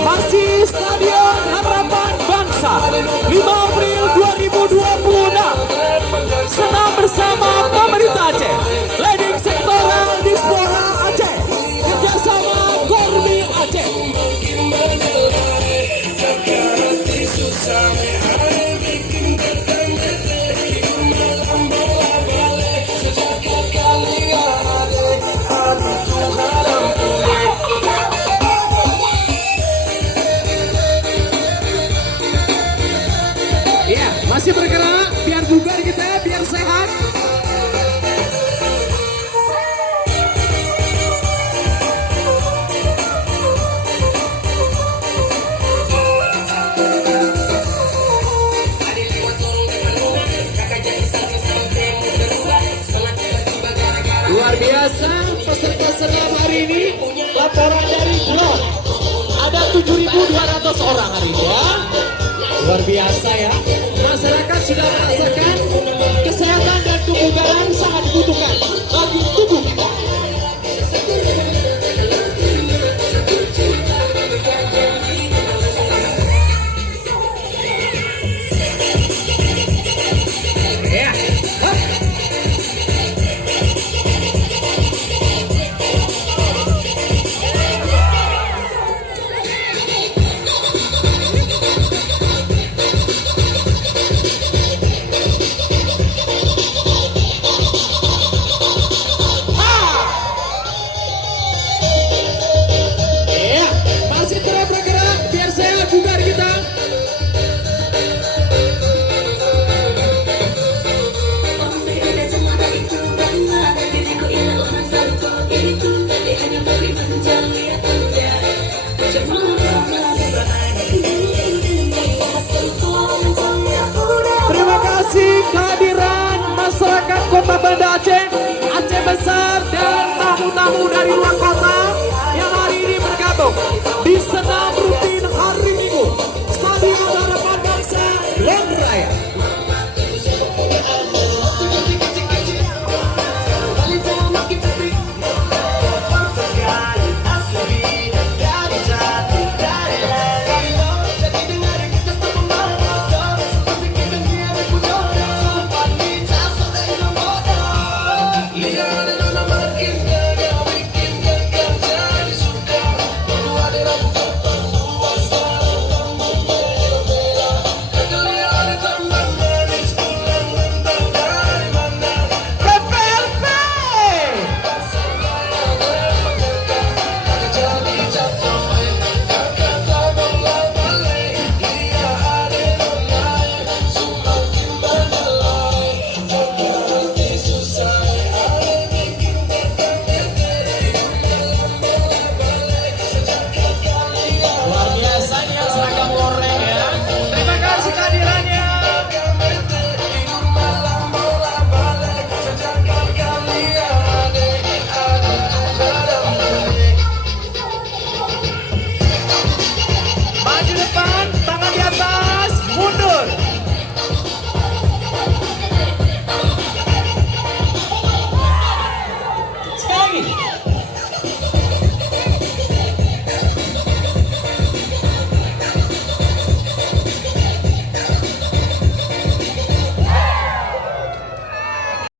Masih Stadion Harapan Bangsa 5 April 2026. Senam bersama pemerintah Aceh, Leading Sektoral Dispora Aceh, kerjasama Kormi Aceh. Masih bergerak, biar bugar kita, biar sehat. Luar biasa peserta senam hari ini. Laporan dari Blok ada 7.200 orang hari ini ya. Luar biasa ya. Masyarakat sudah merasakan kesehatan dan kebugaran sangat dibutuhkan bagi tubuh kita. Terima kasih kehadiran masyarakat Kota Banda Aceh, Aceh Besar dan tamu-tamu dari luar kota yang hari ini bergabung di